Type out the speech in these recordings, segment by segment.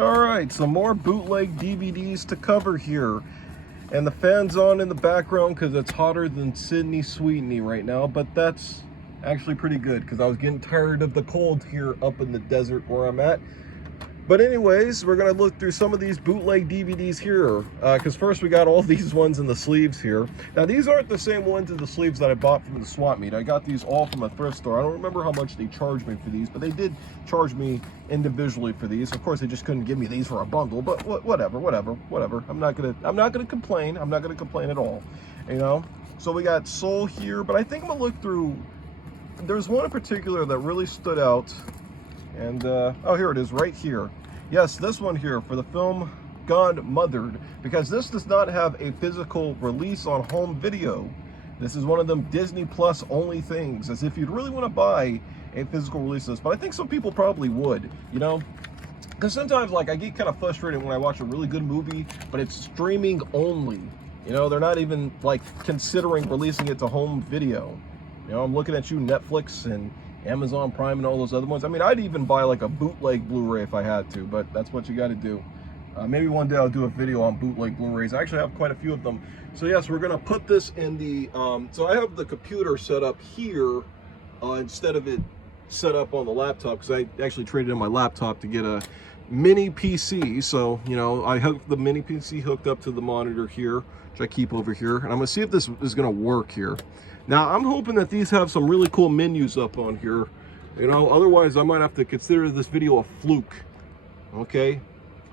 Alright, some more bootleg DVDs to cover here. And the fan's on in the background because it's hotter than Sydney Sweetney right now, but that's actually pretty good because I was getting tired of the cold here up in the desert where I'm at. But anyways, we're going to look through some of these bootleg DVDs here, because first we got all these ones in the sleeves here. Now, these aren't the same ones in the sleeves that I bought from the swap meet. I got these all from a thrift store. I don't remember how much they charged me for these, but they did charge me individually for these. Of course, they just couldn't give me these for a bundle, but whatever. I'm not gonna complain. I'm not gonna complain at all, you know? So we got Soul here, but I think I'm gonna look through. There's one in particular that really stood out. And, oh, here it is right here. Yes, this one here for the film Godmothered, because this does not have a physical release on home video. This is one of them Disney Plus only things, as if you'd really want to buy a physical release of this. But I think some people probably would, you know? Because sometimes, like, I get kind of frustrated when I watch a really good movie, but it's streaming only. You know, they're not even, like, considering releasing it to home video. You know, I'm looking at you, Netflix and Amazon Prime and all those other ones. I mean, I'd even buy like a bootleg Blu-ray if I had to, but that's what you got to do. Maybe one day I'll do a video on bootleg Blu-rays. I actually have quite a few of them. So yes, we're going to put this in the, so I have the computer set up here instead of it set up on the laptop, because I actually traded in my laptop to get a mini PC. So, you know, I have the mini PC hooked up to the monitor here, which I keep over here. And I'm going to see if this is going to work here. Now, I'm hoping that these have some really cool menus up on here. You know, otherwise I might have to consider this video a fluke. Okay?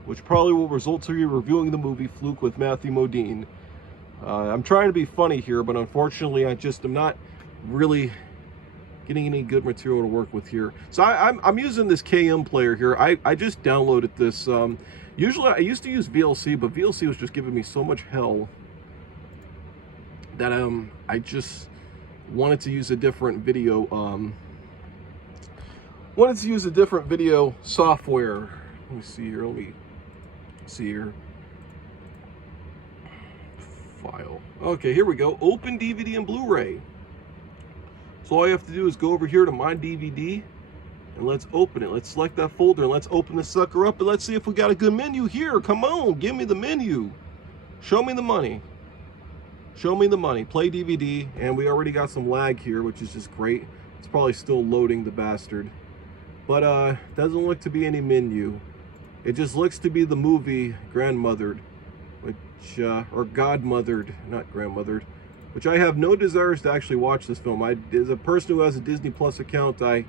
Which probably will result to you reviewing the movie Fluke with Matthew Modine. I'm trying to be funny here, but unfortunately I just am not really getting any good material to work with here. So I'm using this KM player here. I just downloaded this. Usually I used to use VLC, but VLC was just giving me so much hell that I just wanted to use a different video software. Let me see here. File. Okay, here we go. Open DVD and Blu-ray. So all you have to do is go over here to My DVD and let's open it. Let's select that folder and let's open this sucker up and let's see if we got a good menu here. Come on, give me the menu. Show me the money. Show me the money. Play DVD, and we already got some lag here, which is just great. It's probably still loading, the bastard. But doesn't look to be any menu. It just looks to be the movie Grandmothered, which or Godmothered, not Grandmothered, which I have no desires to actually watch this film. As a person who has a Disney Plus account, I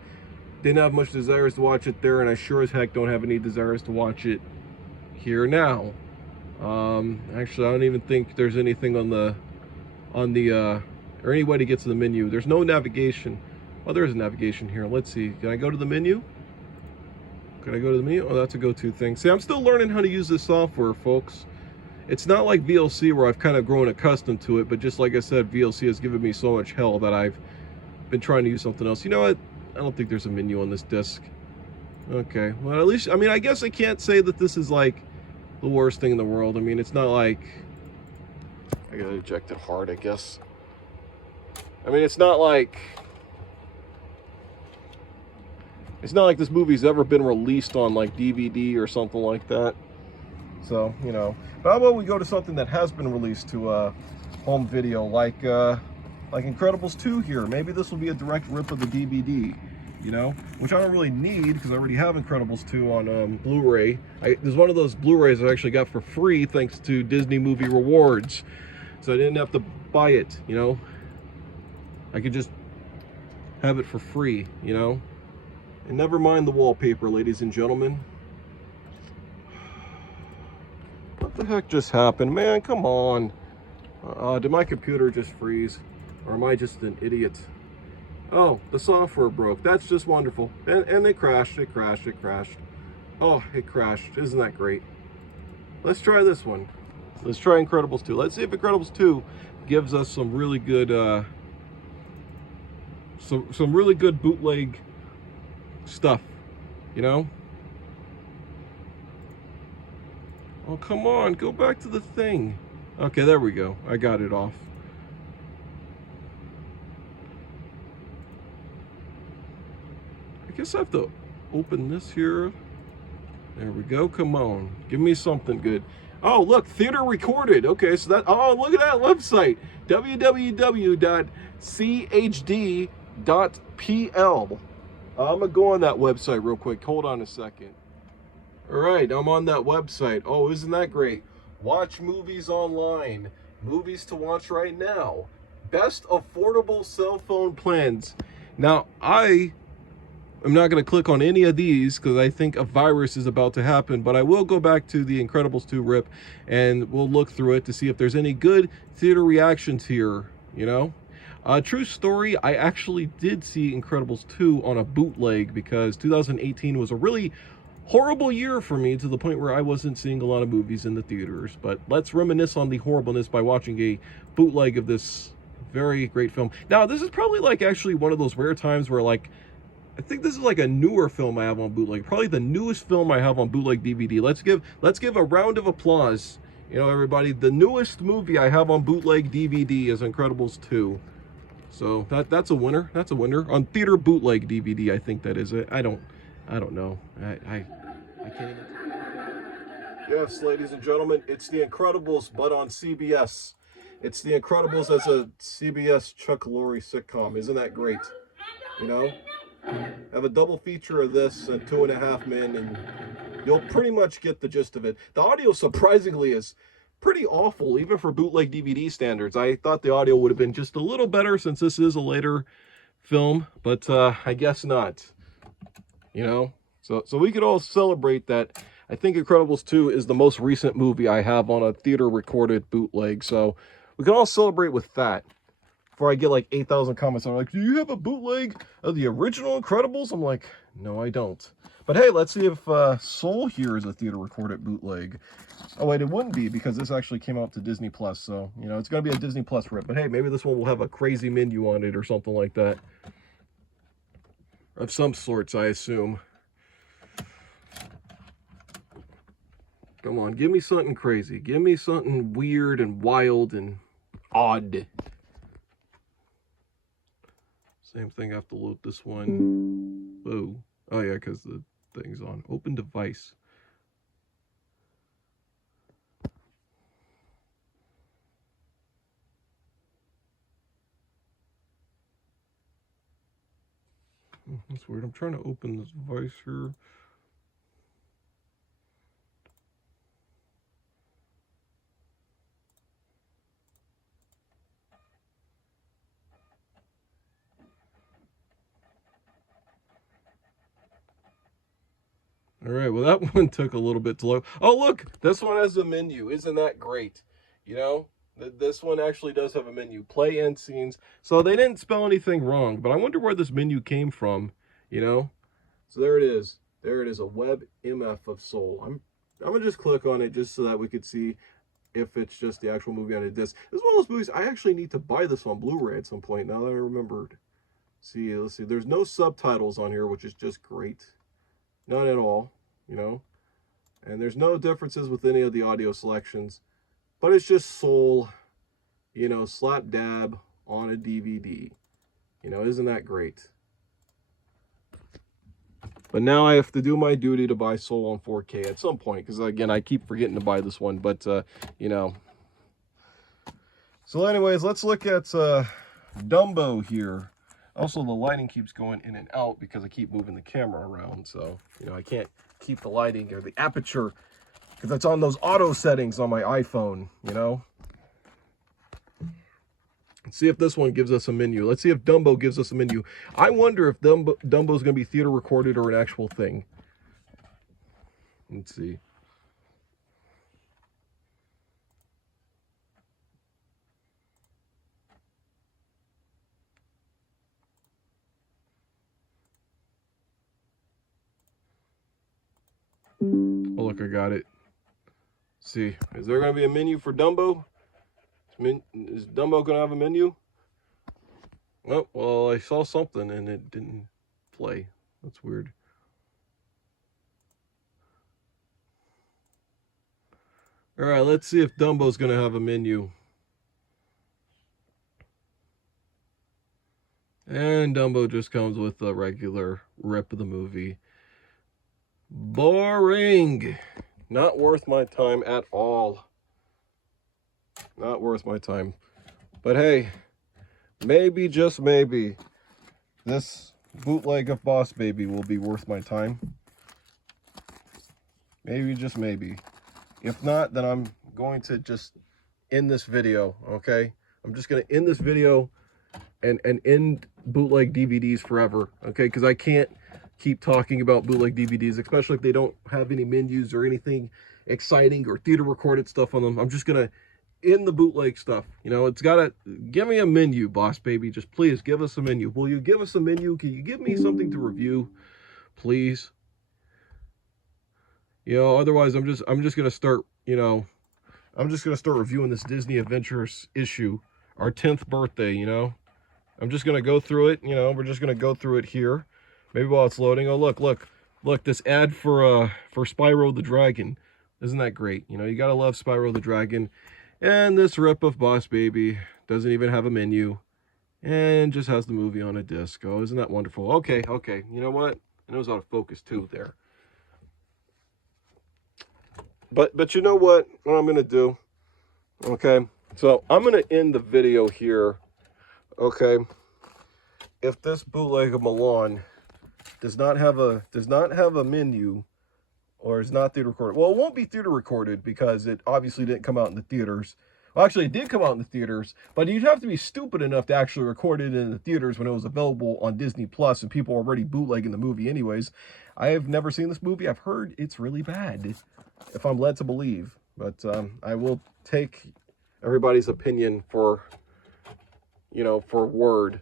didn't have much desires to watch it there, and I sure as heck don't have any desires to watch it here now. Actually, I don't even think there's anything on the or any way to get to the menu. There's no navigation. Oh, there is a navigation here. Let's see. Can I go to the menu? Can I go to the menu? Oh, that's a go-to thing. See, I'm still learning how to use this software, folks. It's not like VLC where I've kind of grown accustomed to it, but just like I said, VLC has given me so much hell that I've been trying to use something else. You know what? I don't think there's a menu on this disc. Okay. Well, at least, I mean, I guess I can't say that this is like the worst thing in the world. I mean, it's not like, I gotta eject it hard, I guess. I mean, it's not like this movie's ever been released on like DVD or something like that. So, you know. But how about we go to something that has been released to home video, like Incredibles 2 here. Maybe this will be a direct rip of the DVD, you know, which I don't really need because I already have Incredibles 2 on Blu-ray. There's one of those Blu-rays I actually got for free thanks to Disney Movie Rewards. So I didn't have to buy it, you know. I could just have it for free, you know. And never mind the wallpaper, ladies and gentlemen. What the heck just happened? Man, come on. Did my computer just freeze? Or am I just an idiot? Oh, the software broke. That's just wonderful. And it crashed. Oh, it crashed. Isn't that great? Let's try this one. Let's try Incredibles 2. Let's see if Incredibles 2 gives us some really good, some really good bootleg stuff, you know? Oh, come on, go back to the thing. Okay, there we go. I got it off. I guess I have to open this here. There we go. Come on. Give me something good. Oh, look, theater recorded. Okay, so that, oh, look at that website. www.chd.pl. I'm going to go on that website real quick. Hold on a second. All right, I'm on that website. Oh, isn't that great? Watch movies online. Movies to watch right now. Best affordable cell phone plans. Now, I'm not going to click on any of these because I think a virus is about to happen, but I will go back to the Incredibles 2 rip and we'll look through it to see if there's any good theater reactions here, you know? True story, I actually did see Incredibles 2 on a bootleg because 2018 was a really horrible year for me, to the point where I wasn't seeing a lot of movies in the theaters. But let's reminisce on the horribleness by watching a bootleg of this very great film. Now, this is probably like actually one of those rare times where like, I think this is like a newer film I have on bootleg, probably the newest film I have on bootleg DVD. Let's give a round of applause, you know, everybody. The newest movie I have on bootleg DVD is Incredibles 2. So that's a winner. That's a winner on theater bootleg DVD. I think that is it. I don't know. I can't even. Yes, ladies and gentlemen, it's The Incredibles, but on CBS. It's The Incredibles as a CBS Chuck Lorre sitcom. Isn't that great? You know, have a double feature of this and 2.5 Men, and you'll pretty much get the gist of it. The audio, surprisingly, is pretty awful, even for bootleg DVD standards. I thought the audio would have been just a little better since this is a later film, but I guess not. You know, so we could all celebrate that. I think Incredibles 2 is the most recent movie I have on a theater recorded bootleg, so we can all celebrate with that. Before I get like 8,000 comments, I'm like, do you have a bootleg of the original Incredibles? I'm like, no, I don't. But hey, let's see if Soul here is a theater recorded bootleg. Oh wait, it wouldn't be because this actually came out to Disney Plus, so you know it's gonna be a Disney Plus rip. But hey, maybe this one will have a crazy menu on it or something like that, of some sorts, I assume. Come on, give me something crazy. Give me something weird and wild and odd. Same thing, I have to load this one. Whoa. Oh yeah, because the thing's on. Open device. That's weird. I'm trying to open this device here. All right, well, that one took a little bit to load. Oh, look, this one has a menu. Isn't that great? You know, this one actually does have a menu. Play end scenes. So they didn't spell anything wrong, but I wonder where this menu came from, you know? So there it is. There it is, a web MF of Soul. I'm going to just click on it just so that we could see if it's just the actual movie on a disc. This is one of those movies, I actually need to buy this on Blu-ray at some point, now that I remembered. See, let's see. There's no subtitles on here, which is just great. None at all, you know. And there's no differences with any of the audio selections. But it's just Soul, you know, slap dab on a DVD. You know, isn't that great? But now I have to do my duty to buy Soul on 4K at some point. Because, again, I keep forgetting to buy this one. But, you know. So, anyways, let's look at Dumbo here. Also, the lighting keeps going in and out because I keep moving the camera around. So, you know, I can't keep the lighting or the aperture because it's on those auto settings on my iPhone, you know. Let's see if this one gives us a menu. Let's see if Dumbo gives us a menu. I wonder if Dumbo's going to be theater recorded or an actual thing. Let's see. Oh, look, I got it. Let's see, is there going to be a menu for Dumbo? Is Dumbo going to have a menu? Oh, well, I saw something and it didn't play. That's weird. All right, let's see if Dumbo's going to have a menu. And Dumbo just comes with a regular rip of the movie. Boring. Not worth my time at all. Not worth my time. But hey, maybe, just maybe, this bootleg of Boss Baby will be worth my time. Maybe, just maybe. If not, then I'm going to just end this video, okay? I'm just going to end this video and end bootleg DVDs forever, okay? Because I can't keep talking about bootleg DVDs, especially if they don't have any menus or anything exciting or theater recorded stuff on them. I'm just going to end the bootleg stuff. You know, it's got to give me a menu, Boss Baby. Just please give us a menu. Will you give us a menu? Can you give me something to review, please? You know, otherwise I'm just going to start, you know, I'm just going to start reviewing this Disney Adventures issue, our 10th birthday, you know. I'm just going to go through it, you know. We're just going to go through it here. Maybe while it's loading. Oh, look, this ad for Spyro the Dragon. Isn't that great? You know, you got to love Spyro the Dragon. And this rip of Boss Baby doesn't even have a menu and just has the movie on a disc. Oh, isn't that wonderful? Okay. You know what? And it was out of focus too there. But you know what I'm going to do? Okay. So I'm going to end the video here. Okay. If this bootleg of Mulan does not have a menu, or is not theater recorded. Well, it won't be theater recorded because it obviously didn't come out in the theaters. Well, actually, it did come out in the theaters, but you'd have to be stupid enough to actually record it in the theaters when it was available on Disney Plus, and people were already bootlegging the movie anyways. I have never seen this movie. I've heard it's really bad, if I'm led to believe. But I will take everybody's opinion for, you know, for word,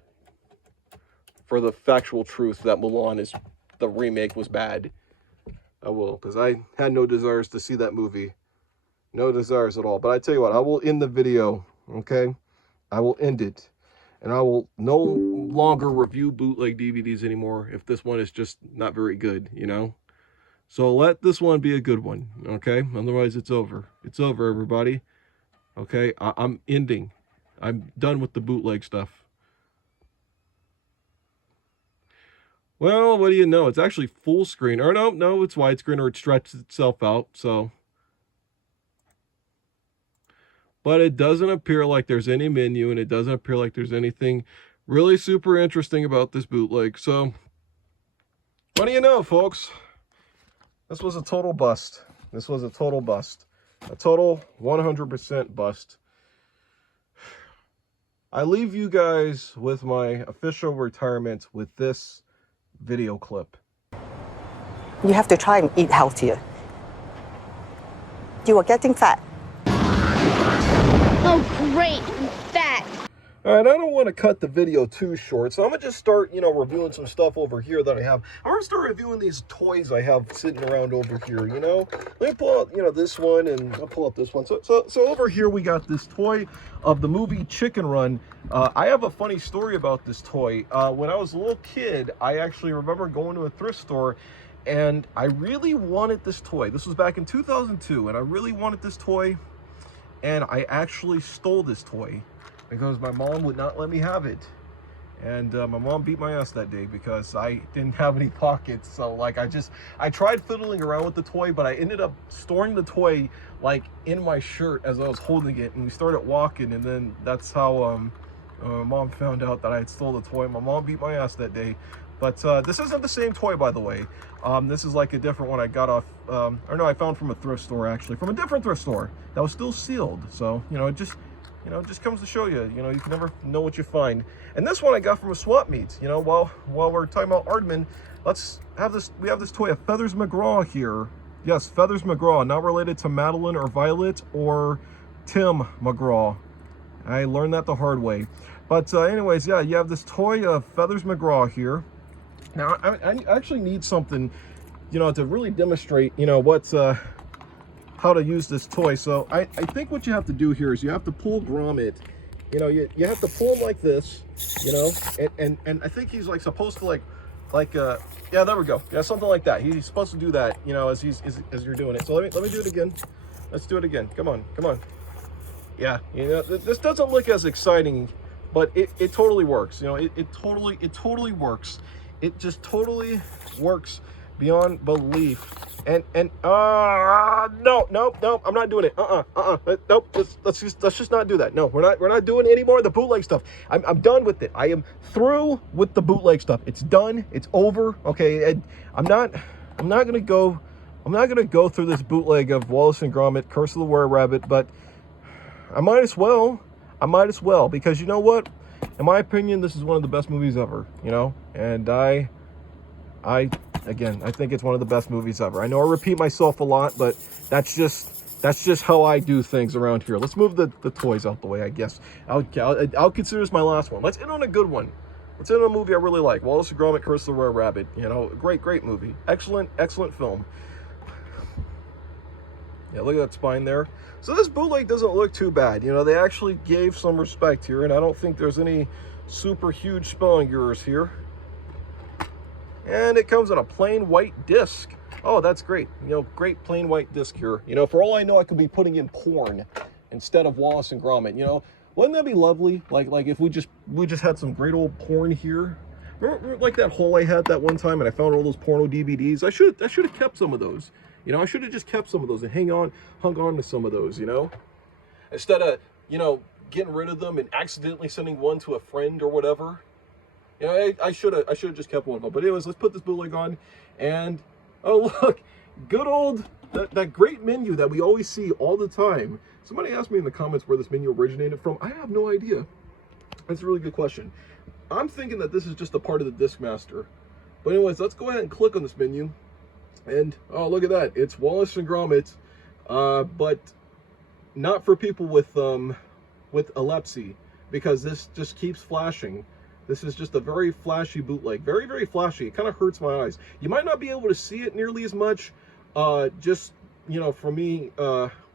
for the factual truth that Mulan the remake was bad. I will, because I had no desires to see that movie. No desires at all. But I tell you what, I will end the video, okay? I will end it. And I will no longer review bootleg DVDs anymore if this one is just not very good, you know? So let this one be a good one, okay? Otherwise, it's over. It's over, everybody. Okay? I'm ending. I'm done with the bootleg stuff. Well, what do you know? It's actually full screen. Or no, it's widescreen, or it stretches itself out, so. But it doesn't appear like there's any menu, and it doesn't appear like there's anything really super interesting about this bootleg. So, what do you know, folks? This was a total bust. This was a total bust. A total 100% bust. I leave you guys with my official retirement with this video clip. You have to try and eat healthier. You are getting fat. Oh, great, I'm fat. All right, I don't want to cut the video too short, so I'm going to just start, you know, reviewing some stuff over here that I have. I'm going to start reviewing these toys I have sitting around over here, you know. Let me pull out, you know, this one, and I'll pull out this one. So over here we got this toy of the movie Chicken Run. I have a funny story about this toy. When I was a little kid, I actually remember going to a thrift store, and I really wanted this toy. This was back in 2002, and I really wanted this toy, and I actually stole this toy because my mom would not let me have it. And my mom beat my ass that day because I didn't have any pockets. So like I tried fiddling around with the toy, but I ended up storing the toy like in my shirt as I was holding it, and we started walking, and then that's how my mom found out that I had stole the toy. My mom beat my ass that day. But this isn't the same toy, by the way. This is like a different one I got off, or no, I found from a thrift store, actually, from a different thrift store that was still sealed. So, you know, it just comes to show you, you know, you can never know what you find. And this one I got from a swap meet. You know, while we're talking about Aardman, let's have this. We have this toy of Feathers McGraw here. Yes, Feathers McGraw, not related to Madeline or Violet or Tim McGraw. I learned that the hard way. But anyways, yeah, you have this toy of Feathers McGraw here. Now, I actually need something, you know, to really demonstrate, you know, what's how to use this toy. So I think what you have to do here is you have to pull Gromit. You know, you have to pull him like this, you know, and I think he's like supposed to yeah, there we go. Yeah, something like that. He's supposed to do that, you know, as you're doing it. So let me do it again. Let's do it again. Come on. Yeah, you know, this doesn't look as exciting, but it totally works. You know, it totally works. It just totally works beyond belief. And no, I'm not doing it. Nope. Let's just not do that. No, we're not doing any more of the bootleg stuff. I'm done with it. I am through with the bootleg stuff. It's done. It's over. Okay, and I'm not gonna go through this bootleg of Wallace and Gromit, Curse of the Were-Rabbit, but I might as well, because you know what? In my opinion, this is one of the best movies ever, you know? And again, I think it's one of the best movies ever. I know I repeat myself a lot, but that's just how I do things around here. Let's move the toys out the way, I guess. I'll consider this my last one. Let's end on a good one. Let's end on a movie I really like. Wallace and Gromit, Curse of the Were-Rabbit. You know, great movie. Excellent film. Yeah, look at that spine there. So this bootleg doesn't look too bad. You know, they actually gave some respect here, and I don't think there's any super huge spelling errors here. And it comes on a plain white disc. Oh, that's great. You know, great plain white disc here. You know, for all I know, I could be putting in porn instead of Wallace and Gromit. You know, wouldn't that be lovely? Like if we just had some great old porn here. Remember, like that hole I had that one time, and I found all those porno DVDs. I should have kept some of those. You know, I should have just kept some of those and hung on to some of those, you know? Instead of, you know, getting rid of them and accidentally sending one to a friend or whatever. You know, I should have just kept one of them. But anyways, let's put this bootleg on. And, oh, look, good old, that great menu that we always see all the time. Somebody asked me in the comments where this menu originated from. I have no idea. That's a really good question. I'm thinking that this is just a part of the Discmaster. But anyways, let's go ahead and click on this menu. And, oh, look at that. It's Wallace and Gromit, but not for people with epilepsy, because this just keeps flashing. This is just a very flashy bootleg. Very, very flashy. It kind of hurts my eyes. You might not be able to see it nearly as much, just, you know, for me,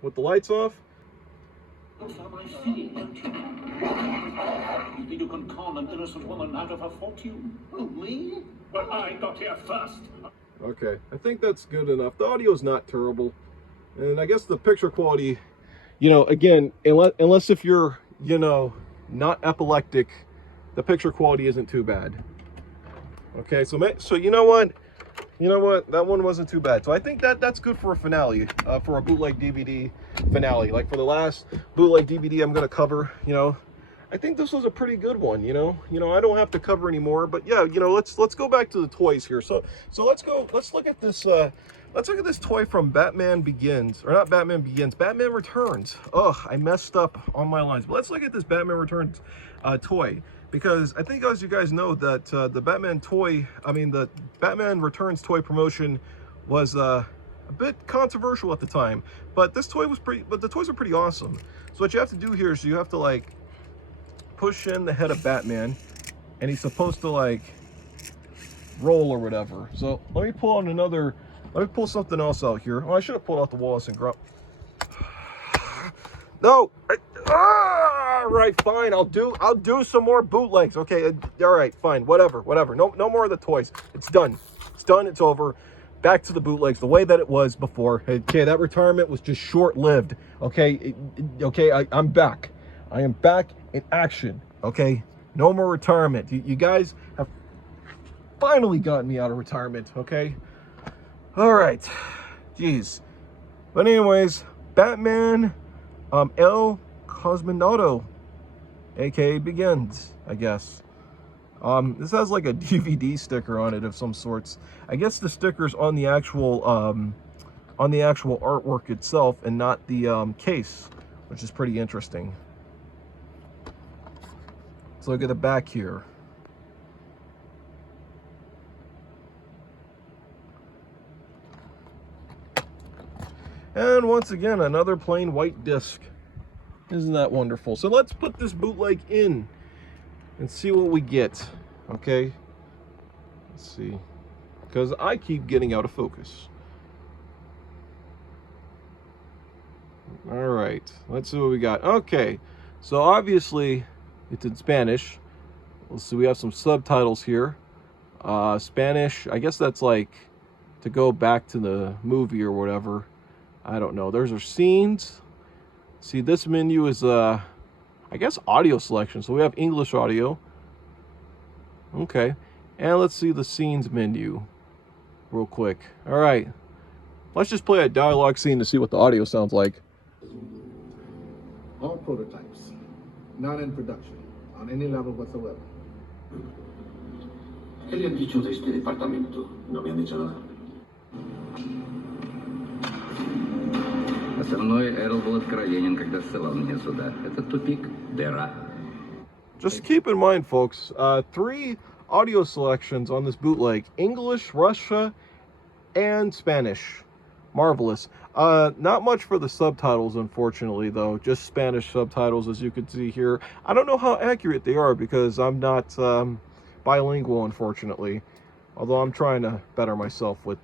with the lights off. Those are my feet, don't you? You think you can con an innocent woman out of her fortune? Who, me? But I got here first. Okay, I think that's good enough. The audio's not terrible. And I guess the picture quality, you know, again, unless if you're, you know, not epileptic, the picture quality isn't too bad. Okay, so you know what? That one wasn't too bad. So I think that's good for a finale, for a bootleg DVD finale. Like for the last bootleg DVD I'm gonna cover, you know, I think this was a pretty good one, you know. I don't have to cover any more, but yeah, you know, let's go back to the toys here. So let's look at this toy from Batman Begins, or not Batman Begins, Batman Returns. Ugh, I messed up on my lines. But let's look at this Batman Returns toy, because I think, as you guys know, that the Batman Returns toy promotion was a bit controversial at the time, but the toys are pretty awesome. So what you have to do here is you have to like push in the head of Batman, and he's supposed to like roll or whatever. So let me pull something else out here. Oh, I should have pulled out the Wallace and Gromit. No. Right, fine. I'll do some more bootlegs. Okay. All right, fine. Whatever. No more of the toys. It's done. It's over. Back to the bootlegs the way that it was before. Okay, that retirement was just short-lived. Okay. I'm back. I am back in action. Okay. No more retirement. You guys have finally gotten me out of retirement. Okay. All right. Jeez. But anyways, Batman El Cosmonauto, aka Begins, I guess. This has like a DVD sticker on it of some sorts. I guess the sticker's on the actual artwork itself and not the case, which is pretty interesting. Let's look at the back here. And once again, another plain white disc. Isn't that wonderful? So let's put this bootleg in and see what we get. Okay, let's see, because I keep getting out of focus. All right, let's see what we got. Okay, so obviously it's in Spanish. Let's see, we have some subtitles here. Spanish, I guess that's like to go back to the movie or whatever. I don't know. There's our scenes. See, this menu is I guess audio selection. So we have English audio. Okay, and let's see the scenes menu. real quick. All right, let's just play a dialogue scene to see what the audio sounds like. All prototypes, not in production, on any level whatsoever. ¿Qué le han dicho de este departamento? ¿No me han dicho nada? Основной Эрл был откровенен, когда ссылал меня сюда. Это тупик, дыра. Just keep in mind, folks, 3 audio selections on this bootleg: English, Russia, and Spanish. Marvelous. Not much for the subtitles, unfortunately, though. Just Spanish subtitles, as you can see here. I don't know how accurate they are because I'm not bilingual, unfortunately. Although I'm trying to better myself with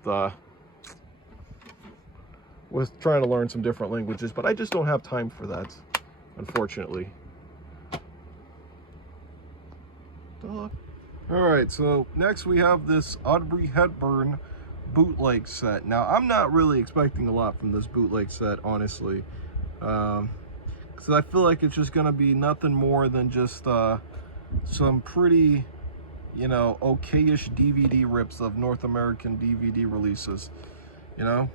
trying to learn some different languages, but I just don't have time for that, unfortunately. All right, so next we have this Audrey Hepburn bootleg set. Now, I'm not really expecting a lot from this bootleg set, honestly, because I feel like it's just gonna be nothing more than just some pretty, you know, okay-ish DVD rips of North American DVD releases, you know.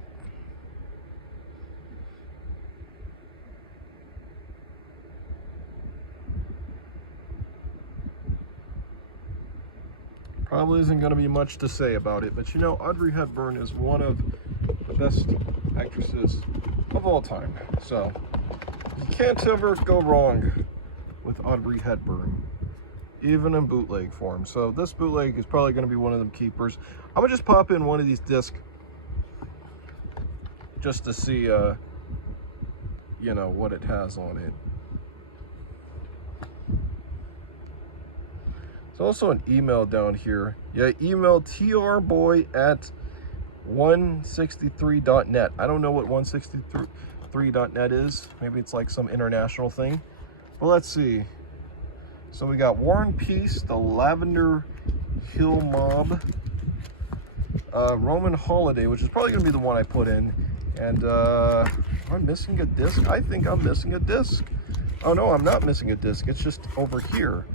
Probably isn't going to be much to say about it, but you know, Audrey Hepburn is one of the best actresses of all time, so you can't ever go wrong with Audrey Hepburn, even in bootleg form. So this bootleg is probably going to be one of them keepers. I'm going to just pop in one of these discs just to see, you know, what it has on it. There's also an email down here. Yeah, email trboy@163.net. I don't know what 163.net is. Maybe it's like some international thing. But let's see. So we got War and Peace, The Lavender Hill Mob, Roman Holiday, which is probably going to be the one I put in. And am I missing a disc? I think I'm missing a disc. Oh no, I'm not missing a disc. It's just over here.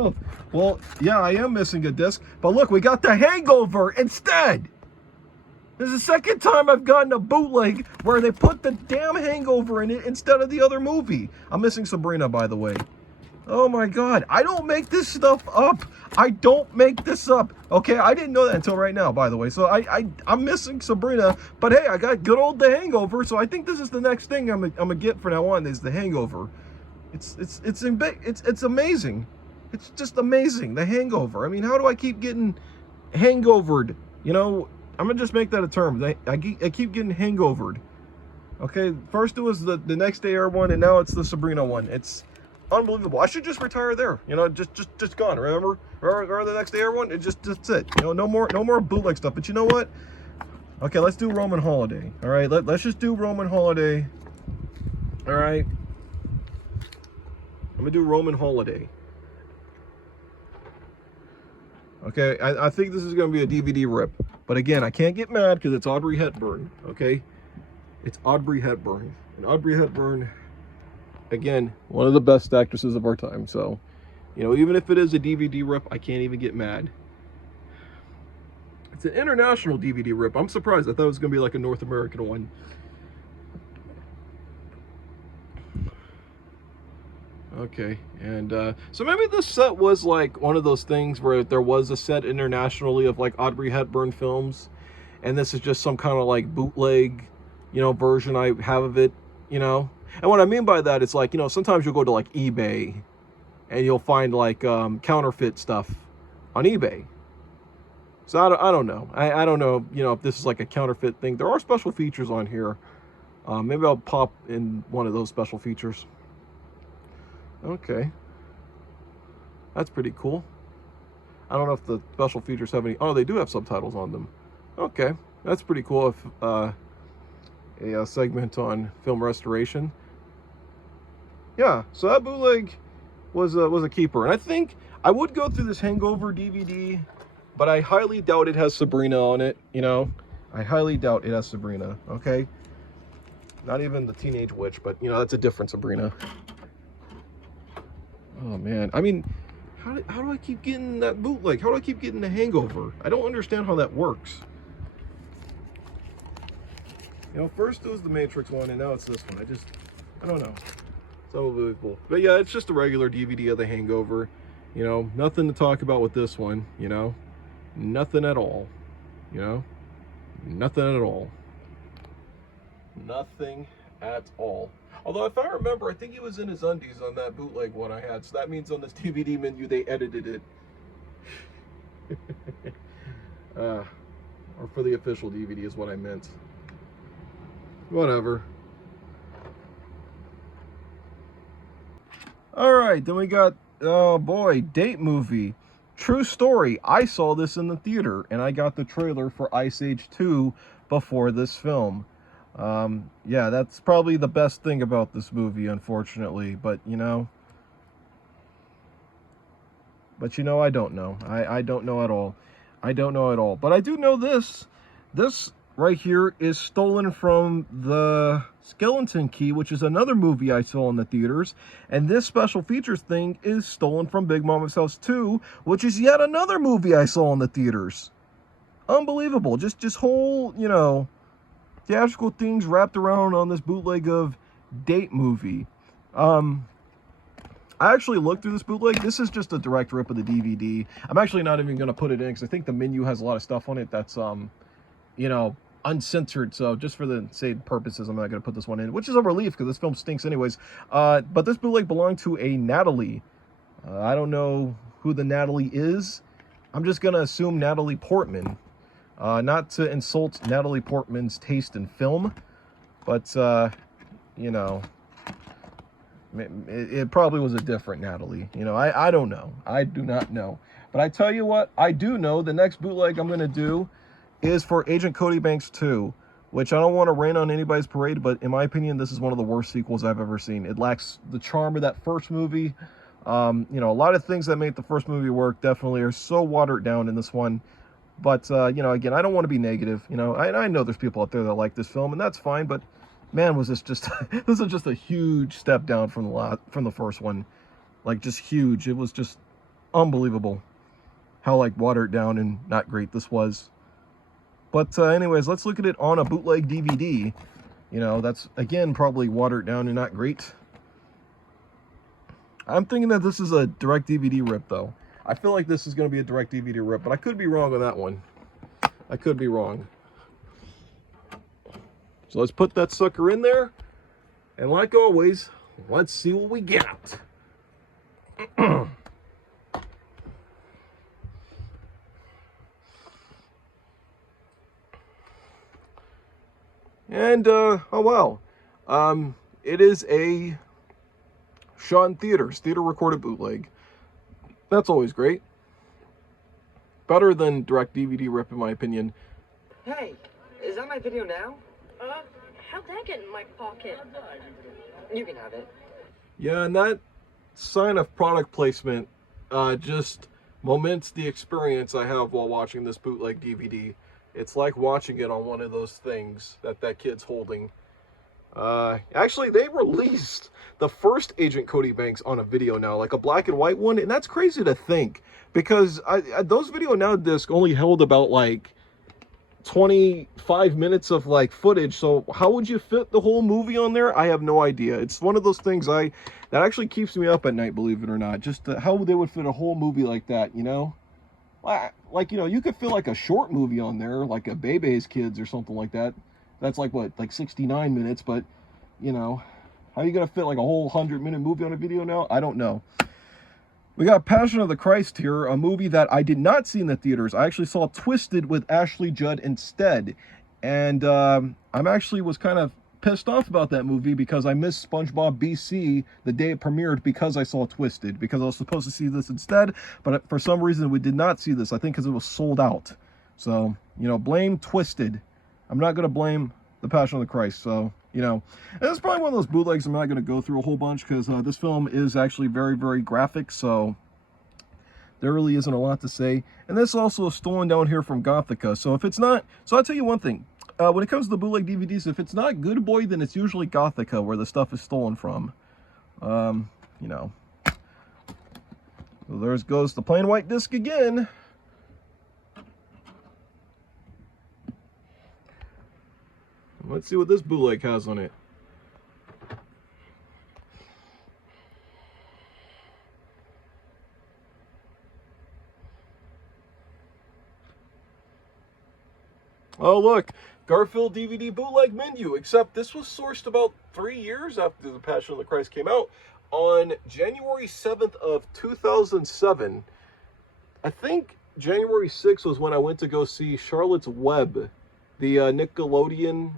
Oh, well, yeah, I am missing a disc, but look, we got The Hangover instead. This is the second time I've gotten a bootleg where they put the damn Hangover in it instead of the other movie. I'm missing Sabrina, by the way. Oh my God, I don't make this stuff up. I don't make this up. Okay, I didn't know that until right now, by the way. So I'm missing Sabrina, but hey, I got good old The Hangover, so I think this is the next thing I'm gonna get from now on is The Hangover. It's amazing. It's just amazing, The Hangover. I mean, how do I keep getting hangovered? You know, I'm gonna just make that a term. I keep getting hangovered. Okay, first it was the Next Day Air one, and now it's the Sabrina one. It's unbelievable. I should just retire there. You know, just gone. Remember the Next Day Air one? That's it. You know, no more bootleg stuff. But you know what? Okay, let's do Roman Holiday. All right, let's just do Roman Holiday. All right, I'm gonna do Roman Holiday. Okay, I think this is going to be a DVD rip. But again, I can't get mad because it's Audrey Hepburn, okay? It's Audrey Hepburn. And Audrey Hepburn, again, one of the best actresses of our time. So, you know, even if it is a DVD rip, I can't even get mad. It's an international DVD rip. I'm surprised. I thought it was going to be like a North American one. Okay, and so maybe this set was like one of those things where there was a set internationally of like Audrey Hepburn films, and this is just some kind of like bootleg, you know, version I have of it, you know. And what I mean by that, it's like, you know, sometimes you'll go to like eBay and you'll find like counterfeit stuff on eBay. So I don't know. I don't know, you know, if this is like a counterfeit thing. There are special features on here. Maybe I'll pop in one of those special features. Okay, that's pretty cool. I don't know if the special features have any. Oh, they do have subtitles on them. Okay, that's pretty cool. If a segment on film restoration. Yeah, so that bootleg was a keeper, and I think I would go through this Hangover DVD, but I highly doubt it has Sabrina on it. You know, I highly doubt it has Sabrina. Okay. Not even the Teenage Witch, but, you know, that's a different Sabrina. Oh, man. I mean, how do I keep getting that bootleg? How do I keep getting the Hangover? I don't understand how that works. You know, first it was the Matrix one, and now it's this one. I don't know. It's unbelievable. But yeah, it's just a regular DVD of the Hangover. You know, nothing to talk about with this one, you know. Nothing at all. You know? Nothing at all. Nothing at all. Although, if I remember, I think he was in his undies on that bootleg one I had. So that means on this DVD menu, they edited it. Or for the official DVD is what I meant. Whatever. Alright, then we got, oh boy, Date Movie. True story, I saw this in the theater, and I got the trailer for Ice Age 2 before this film. Yeah, that's probably the best thing about this movie, unfortunately, but, you know, I don't know. I don't know at all. I don't know at all. But I do know this. This right here is stolen from The Skeleton Key, which is another movie I saw in the theaters. And this special features thing is stolen from Big Mama's House 2, which is yet another movie I saw in the theaters. Unbelievable. Just whole, you know, theatrical things wrapped around on this bootleg of Date Movie. I actually looked through this bootleg. This is just a direct rip of the DVD. I'm actually not even going to put it in because I think the menu has a lot of stuff on it that's, you know, uncensored. So just for the sake purposes, I'm not going to put this one in, which is a relief because this film stinks anyways. But this bootleg belonged to a Natalie. I don't know who the Natalie is. I'm just going to assume Natalie Portman. Not to insult Natalie Portman's taste in film, but, you know, it probably was a different Natalie. You know, I don't know. I do not know. But I tell you what, I do know the next bootleg I'm going to do is for Agent Cody Banks 2, which I don't want to rain on anybody's parade, but in my opinion, this is one of the worst sequels I've ever seen. It lacks the charm of that first movie. You know, a lot of things that made the first movie work definitely are so watered down in this one. But, you know, again, I don't want to be negative. You know, I know there's people out there that like this film, and that's fine, but man, was this just this is just a huge step down from the first one. Like, just huge. It was just unbelievable how, like, watered down and not great this was. But anyways, let's look at it on a bootleg DVD. You know, that's, again, probably watered down and not great. I'm thinking that this is a direct DVD rip, though. I feel like this is going to be a direct DVD rip, but I could be wrong on that one. I could be wrong. So let's put that sucker in there. And like always, let's see what we got. And, oh wow. It is a shot in theaters, theater recorded bootleg. That's always great. Better than direct DVD rip, in my opinion. Hey, is that my video now? How'd that get in my pocket? You can have it. Yeah, and that sign of product placement just moments the experience I have while watching this bootleg DVD. It's like watching it on one of those things that kid's holding. Actually, they released the first Agent Cody Banks on a video now, like a black and white one, and that's crazy to think, because those Video Now discs only held about like 25 minutes of like footage, so how would you fit the whole movie on there? I have no idea. It's one of those things that actually keeps me up at night, believe it or not, just how they would fit a whole movie like that, you know? Like, you know, you could fit like a short movie on there, like a Bebe's Kids or something like that. That's like, what, like 69 minutes, but, you know, how are you going to fit like a whole 100-minute movie on a video now? I don't know. We got Passion of the Christ here, a movie that I did not see in the theaters. I actually saw Twisted with Ashley Judd instead. And I'm actually was kind of pissed off about that movie because I missed SpongeBob BC the day it premiered because I saw Twisted, because I was supposed to see this instead, but for some reason we did not see this. I think because it was sold out. So, you know, blame Twisted. I'm not going to blame The Passion of the Christ. So, you know, and it's probably one of those bootlegs I'm not going to go through a whole bunch because this film is actually very, very graphic. So there really isn't a lot to say. And this also is stolen down here from Gothica. So if it's not, so I'll tell you one thing. when it comes to the bootleg DVDs, if it's not Good Boy, then it's usually Gothica, where the stuff is stolen from. You know. So there goes the plain white disc again. Let's see what this bootleg has on it. Oh, look, Garfield DVD bootleg menu, except this was sourced about 3 years after The Passion of the Christ came out on January 7th of 2007. I think January 6th was when I went to go see Charlotte's Web, the Nickelodeon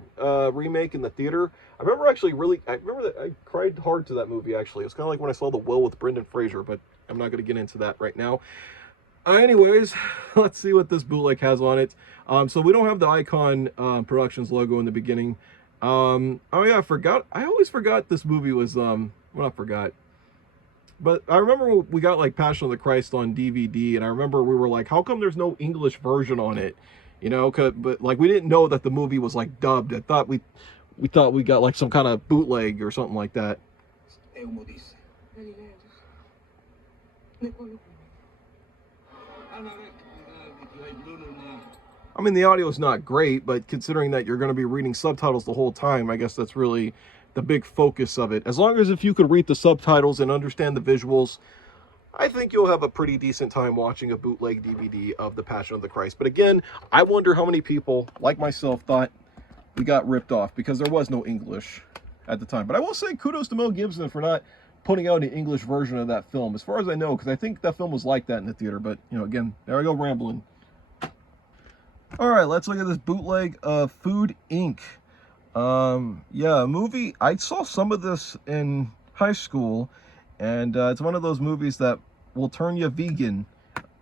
remake in the theater. I remember that I cried hard to that movie, actually. It was kind of like when I saw The Will with Brendan Fraser, but I'm not going to get into that right now. Anyways, let's see what this bootleg has on it. So we don't have the Icon Productions logo in the beginning. Oh yeah, I always forgot this movie was, well, not forgot. But I remember we got like Passion of the Christ on DVD, and I remember we were like, how come there's no English version on it? You know, but like we didn't know that the movie was like dubbed. I thought we thought we got like some kind of bootleg or something like that. I mean, the audio is not great, but considering that you're going to be reading subtitles the whole time, I guess that's really the big focus of it. As long as if you could read the subtitles and understand the visuals, I think you'll have a pretty decent time watching a bootleg DVD of The Passion of the Christ. But again, I wonder how many people, like myself, thought we got ripped off because there was no English at the time. But I will say kudos to Mel Gibson for not putting out an English version of that film, as far as I know, because I think that film was like that in the theater. But, you know, again, there I go rambling. All right, let's look at this bootleg of Food Inc. Yeah, a movie. I saw some of this in high school, and it's one of those movies that will turn you vegan.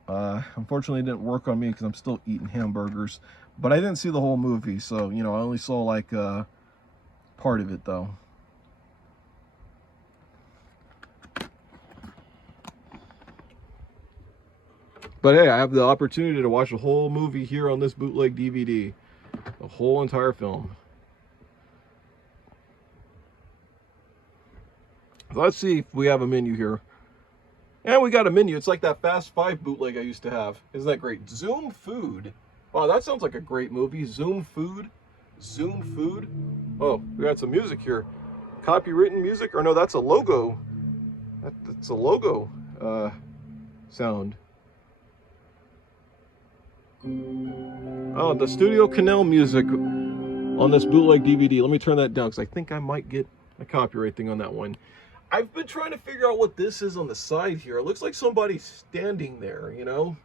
Unfortunately, it didn't work on me because I'm still eating hamburgers. But I didn't see the whole movie, so, you know, I only saw, like, part of it, though. But hey, I have the opportunity to watch a whole movie here on this bootleg DVD. The whole entire film. Let's see if we have a menu here. And we got a menu. It's like that Fast 5 bootleg I used to have. Isn't that great? Zoom Food. Wow, that sounds like a great movie. Zoom Food. Zoom Food. Oh, we got some music here. Copywritten music. Or no, that's a logo. That's a logo sound. Oh, the Studio Canal music on this bootleg DVD. Let me turn that down because I think I might get a copyright thing on that one. I've been trying to figure out what this is on the side here. It looks like somebody's standing there, you know?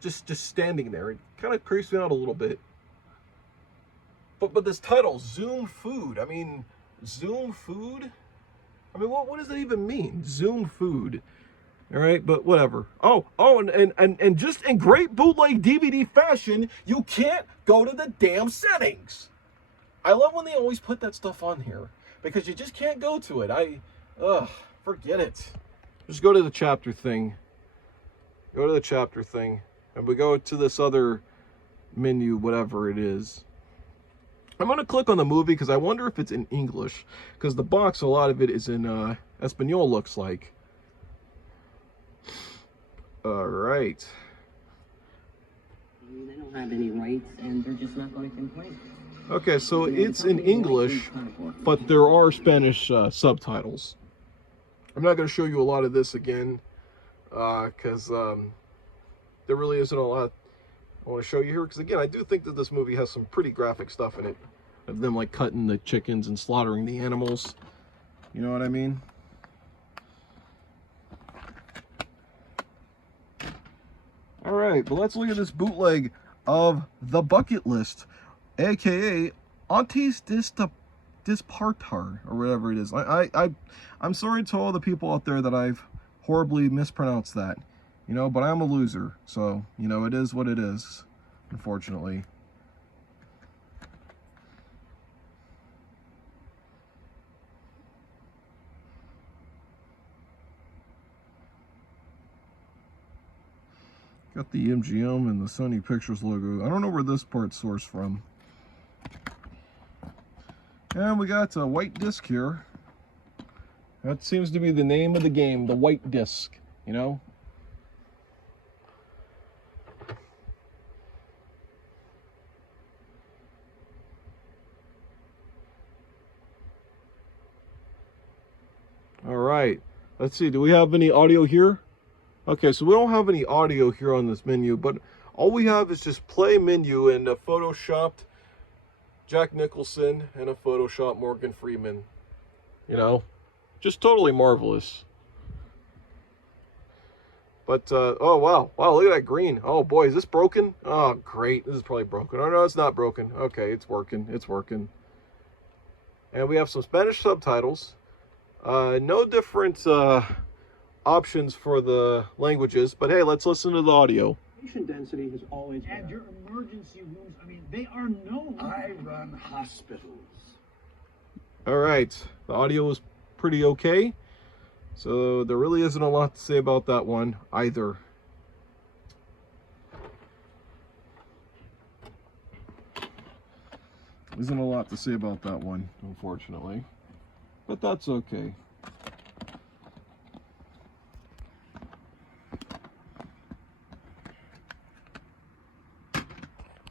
Just standing there. It kind of creeps me out a little bit. But this title, Zoom Food. I mean, Zoom Food? I mean, what does that even mean? Zoom Food. All right, but whatever. Oh, and just in great bootleg DVD fashion, you can't go to the damn settings. I love when they always put that stuff on here because you just can't go to it. Forget it. Just go to the chapter thing. Go to the chapter thing, and we go to this other menu, whatever it is. I'm gonna click on the movie because I wonder if it's in English, because the box, a lot of it is in Espanol, looks like. All right. They don't have any rights, and they're just not going to complain. Okay, so it's in English, but there are Spanish subtitles. I'm not going to show you a lot of this again, because there really isn't a lot I want to show you here. Because again, I do think that this movie has some pretty graphic stuff in it, of them like cutting the chickens and slaughtering the animals. You know what I mean? All right, but let's look at this bootleg of The Bucket List, aka Antes Dispartar, or whatever it is. I'm sorry to all the people out there that I've horribly mispronounced that, you know, but I'm a loser, so, you know, it is what it is, unfortunately. Got the MGM and the Sony Pictures logo. I don't know where this part's sourced from. And we got a white disc here. That seems to be the name of the game, the white disc, you know? All right, let's see, do we have any audio here? Okay, so we don't have any audio here on this menu, but all we have is just play menu and a photoshopped Jack Nicholson and a photoshopped Morgan Freeman. You know, just totally marvelous. But, oh, wow, look at that green. Oh, boy, is this broken? Oh, great, this is probably broken. Oh, no, it's not broken. Okay, it's working. And we have some Spanish subtitles. No different options for the languages, but hey, let's listen to the audio. Patient density has always been. And your emergency rooms, I mean, they are known. I run hospitals. All right, the audio is pretty okay, so there really isn't a lot to say about that one either. Isn't a lot to say about that one, unfortunately. But that's okay.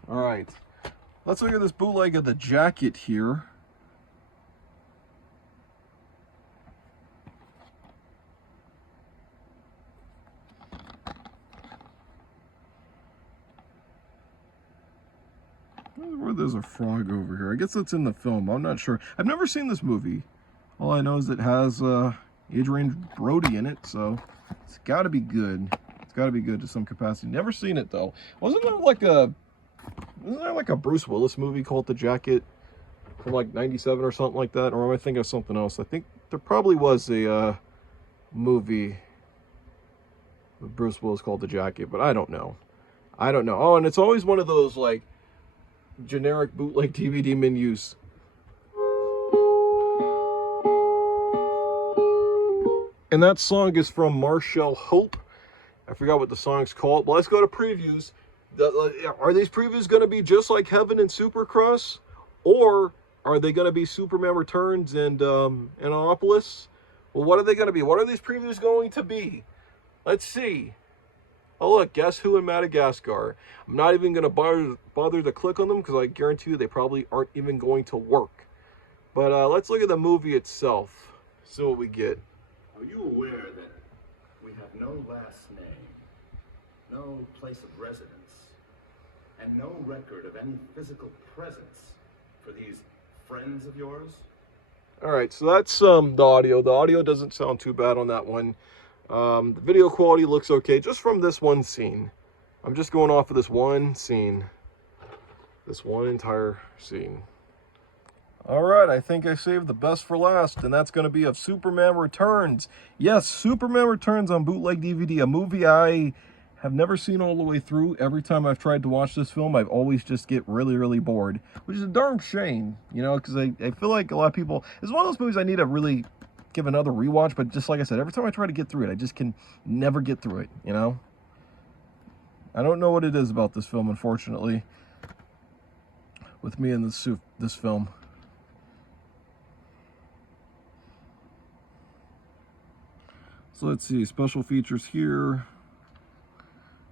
All right, let's look at this bootleg of the jacket here. Where there's a frog over here. I guess that's in the film. I'm not sure. I've never seen this movie. All I know is it has Adrian Brody in it, so it's got to be good. It's got to be good to some capacity. Never seen it though. Wasn't there like a Bruce Willis movie called The Jacket from like '97 or something like that? Or am I thinking of something else? I think there probably was a movie with Bruce Willis called The Jacket, but I don't know. Oh, and it's always one of those like generic bootleg DVD menus. And that song is from Marshall Hope. I forgot what the song's called. Well, let's go to previews. Are these previews going to be just like Heaven and Supercross? Or are they going to be Superman Returns and Annapolis? Well, what are they going to be? What are these previews going to be? Let's see. Oh, look, Guess Who in Madagascar. I'm not even going to bother to click on them because I guarantee you they probably aren't even going to work. But let's look at the movie itself. See what we get. Are you aware that we have no last name, no place of residence, and no record of any physical presence for these friends of yours? All right, so that's the audio. The audio doesn't sound too bad on that one. The video quality looks okay just from this one scene. I'm just going off of this one scene. This one entire scene. All right, I think I saved the best for last, and that's going to be of Superman Returns. Yes, Superman Returns on bootleg DVD, a movie I have never seen all the way through. Every time I've tried to watch this film, I've always just get really, really bored, which is a darn shame, you know, because I feel like a lot of people, it's one of those movies I need to really give another rewatch, but just like I said, every time I try to get through it, I just can never get through it, you know? I don't know what it is about this film, unfortunately, with me and this film. So let's see, special features here.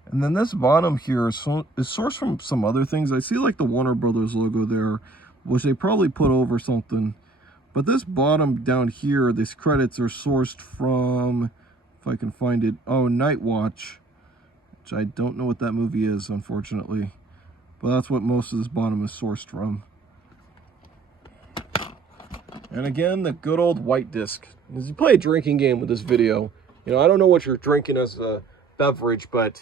And then this bottom here is sourced from some other things. I see like the Warner Brothers logo there, which they probably put over something. But this bottom down here, these credits are sourced from, if I can find it, oh, Night Watch, which I don't know what that movie is, unfortunately. But that's what most of this bottom is sourced from. And again, the good old white disc. As you play a drinking game with this video, you know, I don't know what you're drinking as a beverage, but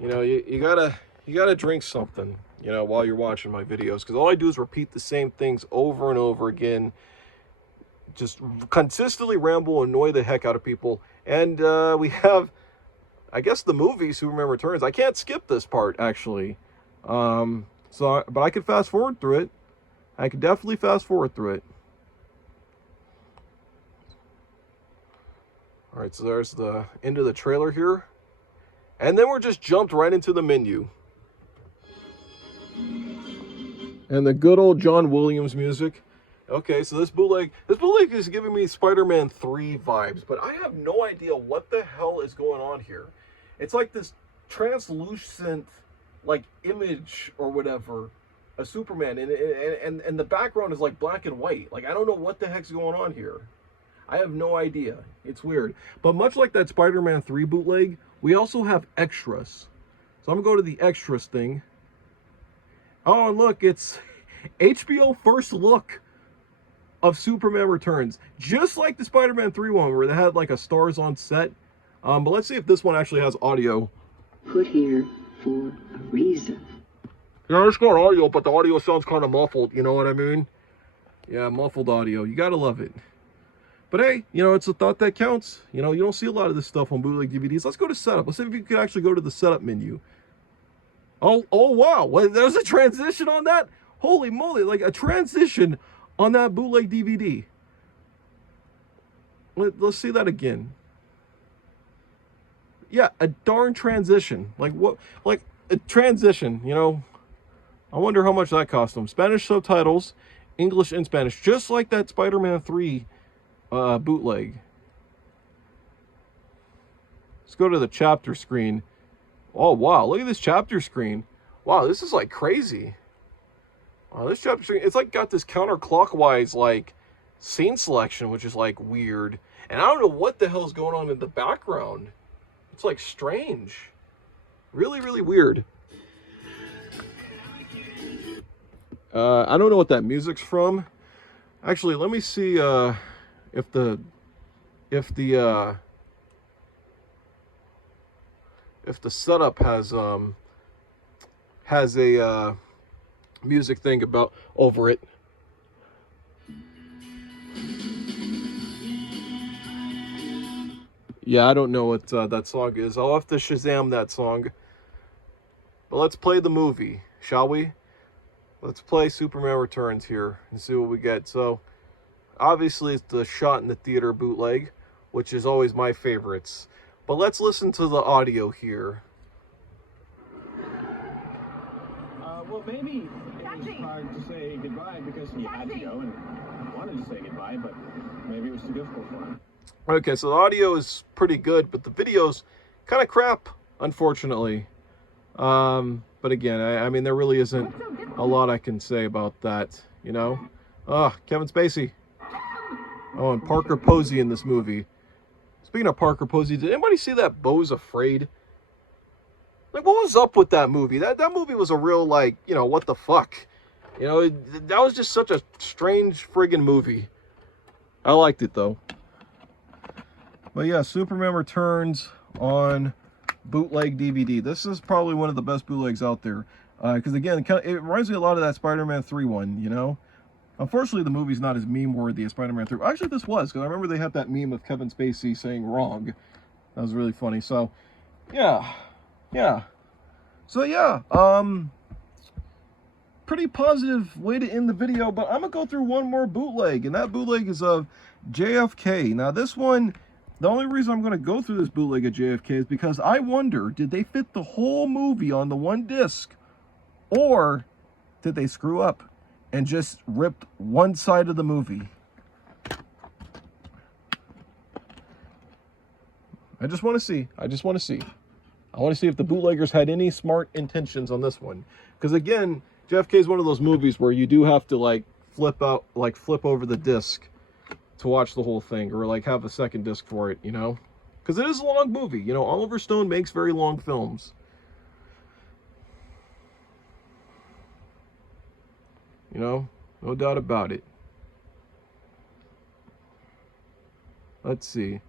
you know, you gotta drink something, you know, while you're watching my videos, because all I do is repeat the same things over and over again, just consistently ramble, annoy the heck out of people. And we have, I guess, the movie Superman Returns. I can't skip this part actually, but I could fast forward through it. I could definitely fast forward through it. All right, so there's the end of the trailer here. And then we're just jumped right into the menu. And the good old John Williams music. Okay, so this bootleg is giving me Spider-Man 3 vibes, but I have no idea what the hell is going on here. It's like this translucent, like, image or whatever, a Superman, and the background is like black and white. Like, I don't know what the heck's going on here. I have no idea. It's weird. But much like that Spider-Man 3 bootleg, we also have extras. So I'm gonna go to the extras thing. Oh, and look, it's HBO First Look of Superman Returns, just like the Spider-Man 3 one where they had like a stars on set. But let's see if this one actually has audio. Put here for a reason. Yeah, it's got audio, but the audio sounds kind of muffled, you know what I mean? Yeah, muffled audio. You gotta love it. But hey, you know, it's a thought that counts. You know, you don't see a lot of this stuff on bootleg DVDs. Let's go to setup. Let's see if you could actually go to the setup menu. Oh wow, there's a transition on that? Holy moly, like a transition on that bootleg DVD. Let's see that again. Yeah, a darn transition. Like what? Like a transition, you know. I wonder how much that cost them. Spanish subtitles, English and Spanish, just like that Spider-Man 3 bootleg. Let's go to the chapter screen. Oh wow, look at this chapter screen. Wow, this is like crazy. Wow, this chapter screen, it's like got this counterclockwise like scene selection, which is like weird. And I don't know what the hell is going on in the background. It's like strange. Really, really weird. I don't know what that music's from. Actually, let me see if the setup has a music thing about over it. Yeah, I don't know what that song is. I'll have to Shazam that song. But let's play the movie, shall we? Let's play Superman Returns here and see what we get. So, obviously, it's the shot in the theater bootleg, which is always my favorites. But let's listen to the audio here. Well, maybe it was hard to say goodbye because he had to go and wanted to say goodbye, but maybe it was too difficult for him. Okay, so the audio is pretty good, but the video's kind of crap, unfortunately. But again, I mean, there really isn't a lot I can say about that, you know? Kevin Spacey. Oh, and Parker Posey in this movie. Speaking of Parker Posey, did anybody see that Beau's Afraid? Like, what was up with that movie? That movie was a real, like, you know, what the fuck? You know, that was just such a strange friggin' movie. I liked it, though. But yeah, Superman Returns on bootleg DVD. This is probably one of the best bootlegs out there. Because again, it reminds me a lot of that Spider-Man 3 one, you know? Unfortunately, the movie's not as meme-worthy as Spider-Man 3. Actually, this was, because I remember they had that meme of Kevin Spacey saying wrong. That was really funny. So, yeah. So, yeah. Pretty positive way to end the video, but I'm going to go through one more bootleg, and that bootleg is of JFK. Now, this one, the only reason I'm going to go through this bootleg of JFK is because I wonder, did they fit the whole movie on the one disc, or did they screw up and just ripped one side of the movie? I just want to see. I want to see if the bootleggers had any smart intentions on this one. Because again, JFK is one of those movies where you do have to like flip over the disc to watch the whole thing, or like have a second disc for it, you know? Because it is a long movie. You know, Oliver Stone makes very long films. You know, no doubt about it. Let's see.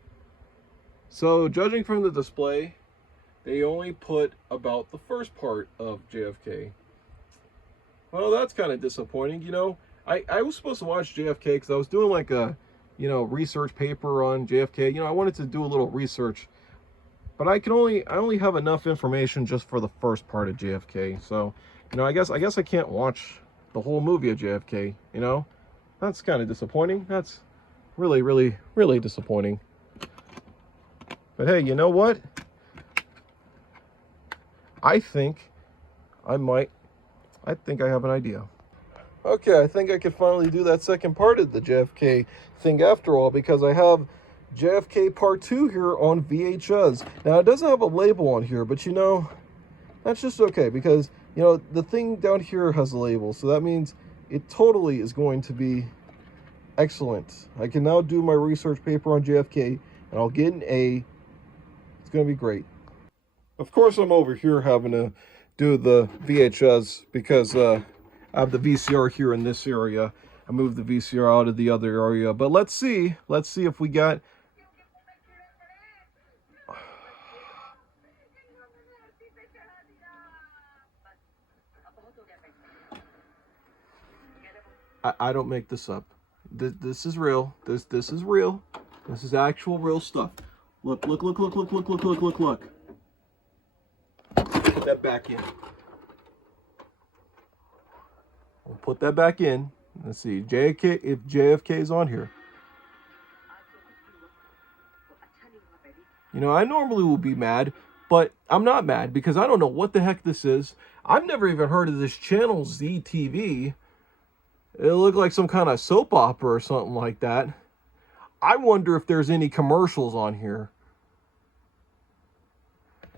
So, judging from the display, they only put about the first part of JFK. Well, that's kind of disappointing, you know. I was supposed to watch JFK because I was doing like a, you know, research paper on JFK. You know, I wanted to do a little research, but I only have enough information just for the first part of JFK. So, you know, I guess I can't watch the whole movie of JFK, you know? That's kind of disappointing. That's really, really, really disappointing. But hey, you know what? I think I have an idea. Okay, I think I could finally do that second part of the JFK thing after all, because I have JFK Part 2 here on VHS. Now, it doesn't have a label on here, but you know, that's just okay, because, you know, the thing down here has a label, so that means it totally is going to be excellent. I can now do my research paper on JFK, and I'll get an A. It's going to be great. Of course, I'm over here having to do the VHS, because I have the VCR here in this area. I moved the VCR out of the other area, but let's see if we got... I don't make this up. This is real. This is real. This is actual real stuff. Look. Put that back in. We'll put that back in. Let's see. JFK, if JFK is on here. You know, I normally will be mad, but I'm not mad because I don't know what the heck this is. I've never even heard of this channel, ZTV. It looked like some kind of soap opera or something like that. I wonder if there's any commercials on here.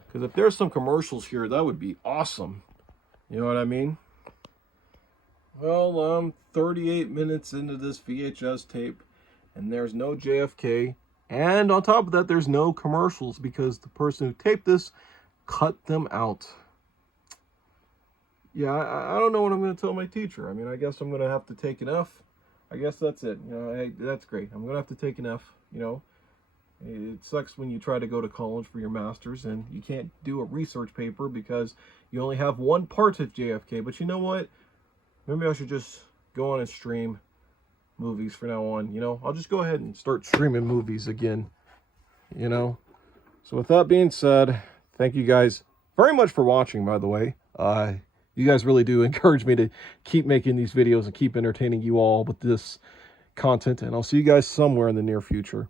Because if there's some commercials here, that would be awesome. You know what I mean? Well, I'm 38 minutes into this VHS tape, and there's no JFK. And on top of that, there's no commercials because the person who taped this cut them out. Yeah, I don't know what I'm going to tell my teacher. I mean, I guess I'm going to have to take an F. I guess that's it. You know, hey, that's great. I'm going to have to take an F, you know. It sucks when you try to go to college for your master's and you can't do a research paper because you only have one part of JFK. But you know what? Maybe I should just go on and stream movies from now on. You know, I'll just go ahead and start streaming movies again, you know. So with that being said, thank you guys very much for watching, by the way. You guys really do encourage me to keep making these videos and keep entertaining you all with this content. And I'll see you guys somewhere in the near future.